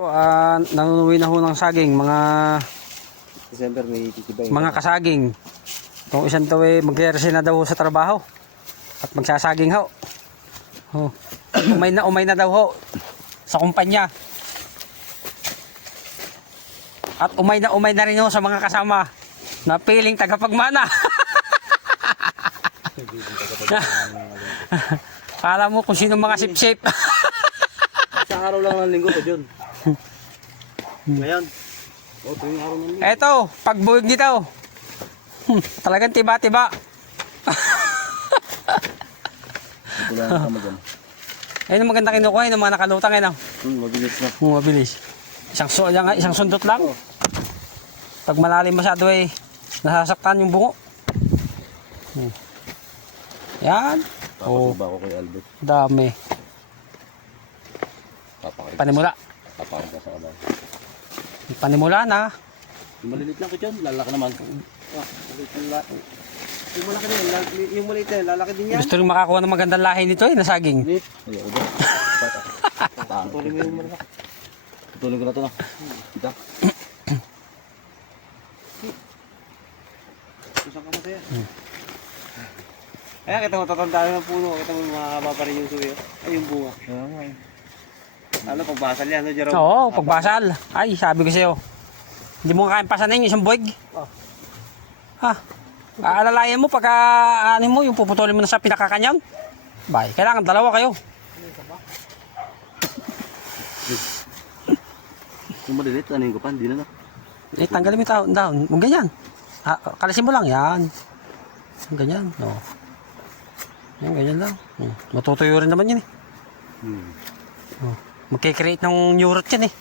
Po, ah, nangunuwi na ho ng saging, mga December may titibay. mga kasaging. Kung isang tawi eh, mag-resign na daw sa trabaho. At magsasaging ho. Oh. Umay na umay na daw ho sa kumpanya. At umay na umay na rin ho sa mga kasama na piling tagapagmana. Kala mo kung sino mga sip-sip. Sa araw lang ng linggo ko, John. Ngayon. O, tuwing araw ng. Eto, pagbuwig nito. Hmm, talagang tiba-tiba. Wala na kami dyan. Ayun ang maganda kinukuha yun, ng mga nakalutang yun. oh. Hmm, mabilis na. Hmm, mabilis. Isang, su isang, isang sundot lang. Pag malalim masyado eh, nasasaktan yung bungo. Hmm. Yan. Oh, Papasuba ako kay Albert. dami. Papakita. Panimula. Papakita sa kamay. Panimula na. Yung maliliit lang ko dyan, lalaki naman. Ah, maliit yung la- Yung malaki din, la- yung maliit na yun, lalaki din yan. Gusto rin makakuha ng magandang lahi nito eh, na saging. Maliit. Ayoko dyan. Putulin mo yung malaki. Putulin ko na to na. Kita. Kusang ka masaya. Kaya kita mo tatandaan ng puno, kita mo mahaba pa rin yung suyo. Ay, yung bunga. Ano, pagbasal yan, no, Jerome? Oo, pagbasal. Ay, sabi ko sa'yo. Hindi mo kayang pasanin yung isang buwig. Oh. Ha? Aalalayan mo pagka ano mo, yung puputulin mo na sa pinakakanyan. Bay, kailangan dalawa kayo. Yung maliliit, ano yung kapan? Di na na. Eh, tanggalin mo yung taon, down. Yung ganyan. Ah, kalisin mo lang yan. Ganyan. No. Yan, ganyan lang. Hmm. Matutuyo rin naman yun eh. Hmm. Oh. Magkikreate ng new root yan eh.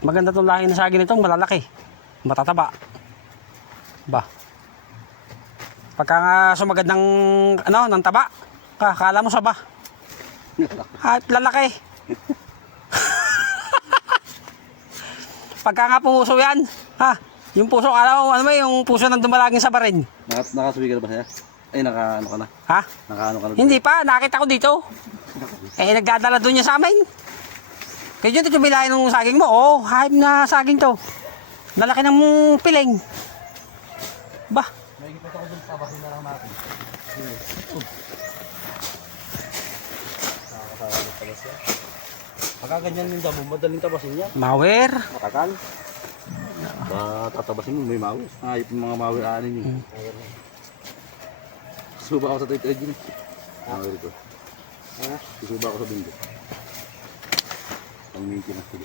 Maganda tong lahi ng saging nito, malalaki. Matataba. Ba. Pagka nga sumagad ng ano, ng taba, ah, kala mo sa ba? Ah, lalaki. Pagka nga pumuso yan, ha? Yung puso, kala mo, ano ba yung puso ng dumalagin sa barin? Naka, nakasuwi ka ba siya? Ay, naka, ano ka na? Ha? Naka, ano ka na? Hindi pa, nakita ko dito. Eh, nagdadala doon niya sa amin. Kaya yun, ito bilahin ng saging mo. Oh, hype na saging to. Lalaki ng piling. Ba, Pagka ganyan yung damo, madaling tabasin niya. mawer. Matagal. Ba, tatabasin mo, may mawis. Ayop yung mga mawis aanin yun. Suba ako sa trade trade yun. Mawis ko. Ha? Susuba ako sa binggo. Ang minti na sige.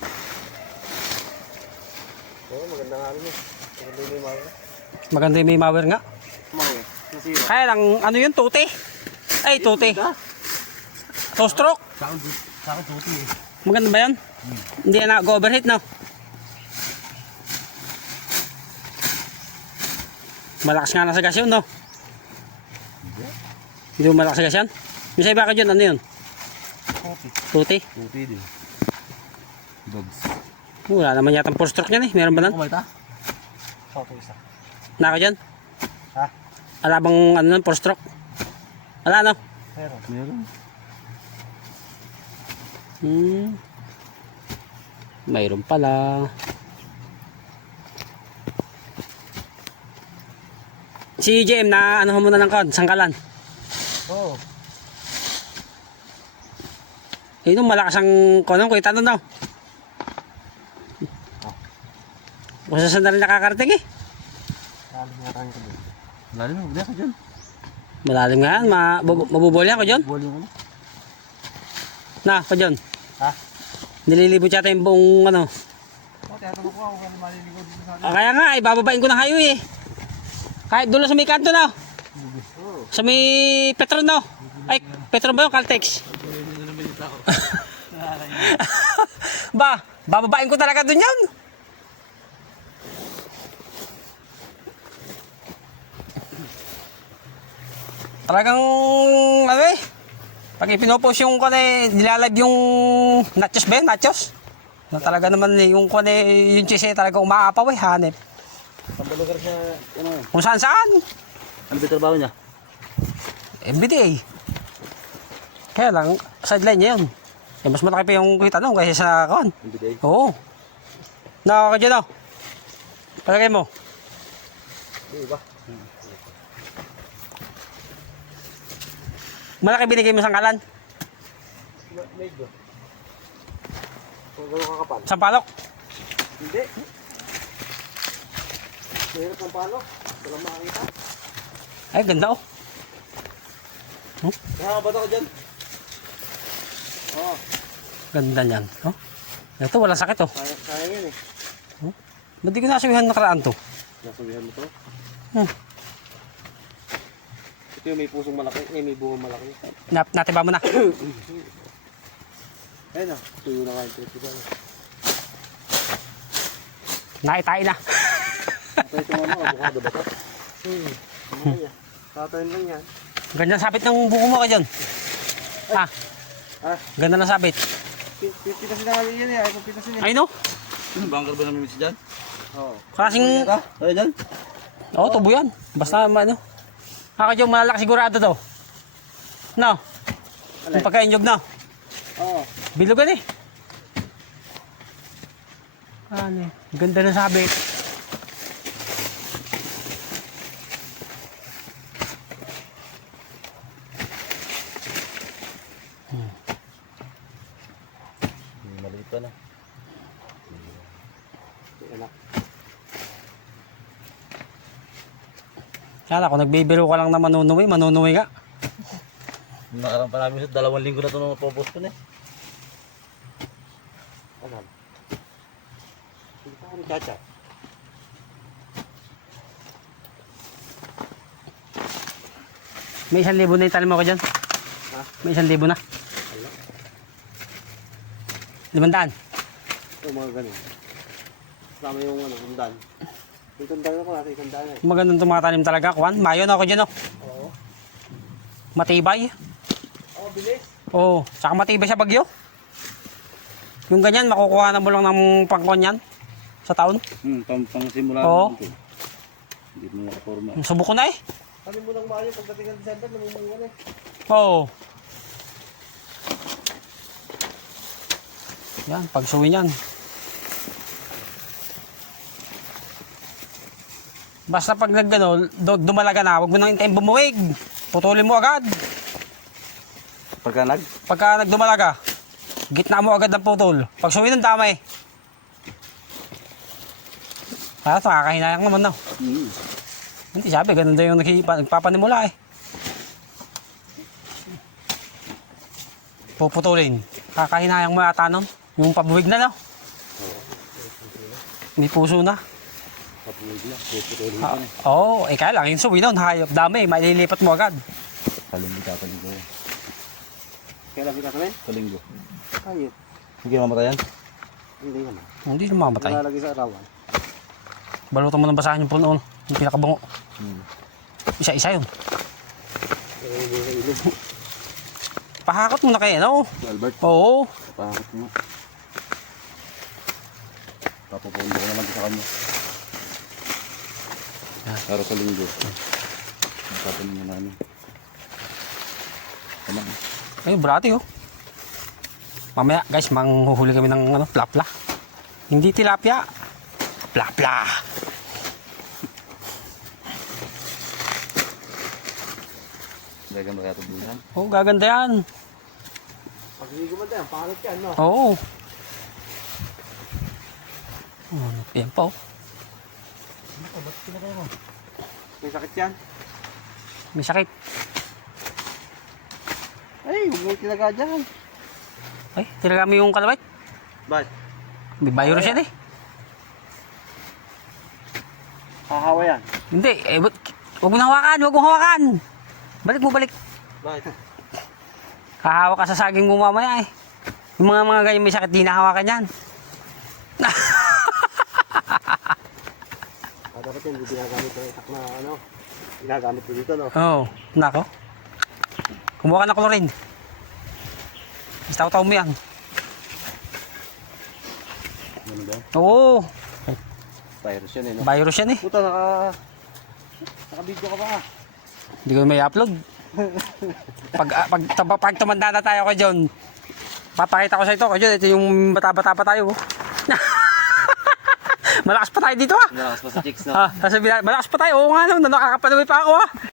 Oo, maganda nga rin eh. Maganda yung may. Maganda yung may mawer nga. Mawis. Nasira. Kaya lang, ano yun, tuti? Ay, tuti. Two stroke. Sa akin, sa akin eh. Maganda ba yun? Hindi na go-overheat, no? Malakas nga na sa gas yun, no? Hindi mo malakas sa gas yan? May iba ka dyan, ano yun? Tuti. Tuti din. Dogs. Wala naman yata full stroke yan eh. Meron ba nan? Kumay ta? Sa ito isa. Naka dyan? Ha? Wala bang ano nun, full stroke? Wala no? Meron. Meron. Hmm. Mayroon pala. Si JM na ano mo na ng kon, sangkalan. Oo. Yun yung malakas ang konong ko, itanong daw. Kung sa saan na rin nakakarating eh. Lalim nga tayo ko dun. Lalim mo, ka dyan. Malalim nga yan, ma bu- mabubuli ako dyan. Yung ano. Na, pa dyan. Ha? Nililibot yata yung buong ano. Oh, ko ako kung maliligo dito sa kaya nga, ibababain ko ng highway eh. Kahit lang sa may kanto na. Sa may Petron na. Ay, Petron ba yun? Caltex. ba, bababain ko talaga doon yan. Talagang, ano eh, pag ipinopost yung kone, nilalive yung nachos ba yun? Nachos? Na talaga naman eh, yung kone, yung cheese eh, talaga umaapaw eh, hanip. Pambalugar siya, ano, Kung saan saan. Ano ba trabaho niya? MBDA. Kaya lang, sideline niya yun. Eh, mas malaki pa yung kita nung kaysa sa kawan. Ang bigay. Oo. Nakaka dyan oh. Palagay mo. Di ba? Malaki binigay mo sa kalan. Medyo. Kung gano'n kakapal. Sa palok. Hindi. Mahirap ng palo. Walang makakita. Ay, ganda oh. Nakakabata ko dyan. Oo. Ganda niyan. Oh. Ito, walang sakit oh. Sayang, sayang yan eh. Ba't di ko nasuwihan nakaraan to? Nasubihan mo to. Hmm. Ito yung may pusong malaki. Eh, may buhong malaki. Nat natiba mo na. Ayun na. Tuyo na nga yung trip ko. Naitay na. Ito ano, avocado ba to? Hmm. Ano? Tatayin lang yan. Ganda sabit ng buko mo ka dyan. Ah, Ah, ganda ng sabit. pi- pi- pitasin na kami yan eh. Ayaw kong pitasin eh. Ay no, Bangker ba namin si Jan? Oo. klaseng... Ah, Ay, Jan? Oo, tubo yan. Basta ano. Ako dyan, malaki sigurado to. No, Alay. yung pagka-injog na. Oo. Bilugan eh. Ano eh. Ganda ng sabit. Maliit pa na. Anak. Kaya kung nagbibiro ka lang na manunuwi, manunuwi ka. Nakarang pa namin sa dalawang linggo na ito nung napopos ko na eh. Alam. Hindi pa kami chacha. May isang libo na yung talim mo ko dyan. Ha? May isang libo na. Wala. Limandaan. Ito mga ganun. Kasama yung ano, kundan. Kundan ako natin, kundan eh. Magandang tumatanim talaga, Kwan. Mayo na ako dyan, oh. Oo. Matibay. Oo, bilis. Oo. Saka matibay sa bagyo. Yung ganyan, makukuha na mo lang ng pangkon yan. Sa taon. Hmm, pang, pang simula Oo. namin ito. Hindi mo nakaporma. Subok ko na eh. Kami mo lang maayo pagdating ng December, namumunga na eh. Oo. Yan, pagsuwi niyan. Basta pag nagano, do- dumalaga na, huwag mo nang hintayin bumuwig. Putulin mo agad. Pagka nag? Pagka nagdumalaga, gitna mo agad ng putol. Pag suwi ng damay. Ah, ito, kakahinayang naman na. Hmm. Hindi sabi, ganun daw yung nagpapanimula eh. Puputulin. Kakahinayang mo ata nun. Yung pabuwig na no. May puso na. Papuwid na. Puputulin Ah, ka na. Oo, oh, eh kaya lang, yung suwi nun, hayop, dami, malilipat mo agad. Kalinggo ka, kalinggo. Kailan kita kami? Kalinggo. Ayun. Sige, mamatayan. Hindi naman. Hindi lumamatay. Nalalagay sa arawan. Balutan mo ng basahin yung puno, yung pinakabango. Hmm. Isa-isa yun. Hindi. Pahakot mo na kayo, no? Albert, Oo. pahakot mo. Papapundo ko na lang sa kanya. Para sa linggo. Tatanong na namin. Tama. Ayun, brati oh. Mamaya guys, manghuhuli kami ng ano, plapla. Hindi tilapia. Plapla. Dagan ba kaya ito bulan? Oh, gaganda yan. Pag hindi gumanda yan, pangit yan, no? Oo. Oh, ano yan pa oh. May sakit yan. May sakit. Ay, huwag mo tinaga dyan. Ay, talaga mo yung kalawit. Ba't? May virus yan eh. Hahawa yan. Hindi, eh, wag wag mo na hawakan, wag mo hawakan. Balik mo, balik. Bakit? Hahawa ka sa saging mo mamaya eh. Yung mga mga ganyan may sakit, di nahawakan yan. Dapat hindi ginagamit ng itak na ano. Ginagamit ko dito, no? Oo, oh, nako. Kumuha ka ng chlorine. Basta taw mo yan. Ano ba? Oo, Virus yan eh, no? virus yan eh. Puta, naka... Naka-video ka pa. Hindi ko may upload. Pag, ah, pag, taba- pag tumanda na tayo kay John, papakita ko sa ito, kay John, ito yung bata-bata pa tayo. Malakas pa tayo dito ah. Nalakas pa sa chicks na. Ah, sasabihin malakas pa tayo. Oo nga naman, nakakapanuwi pa ako ah.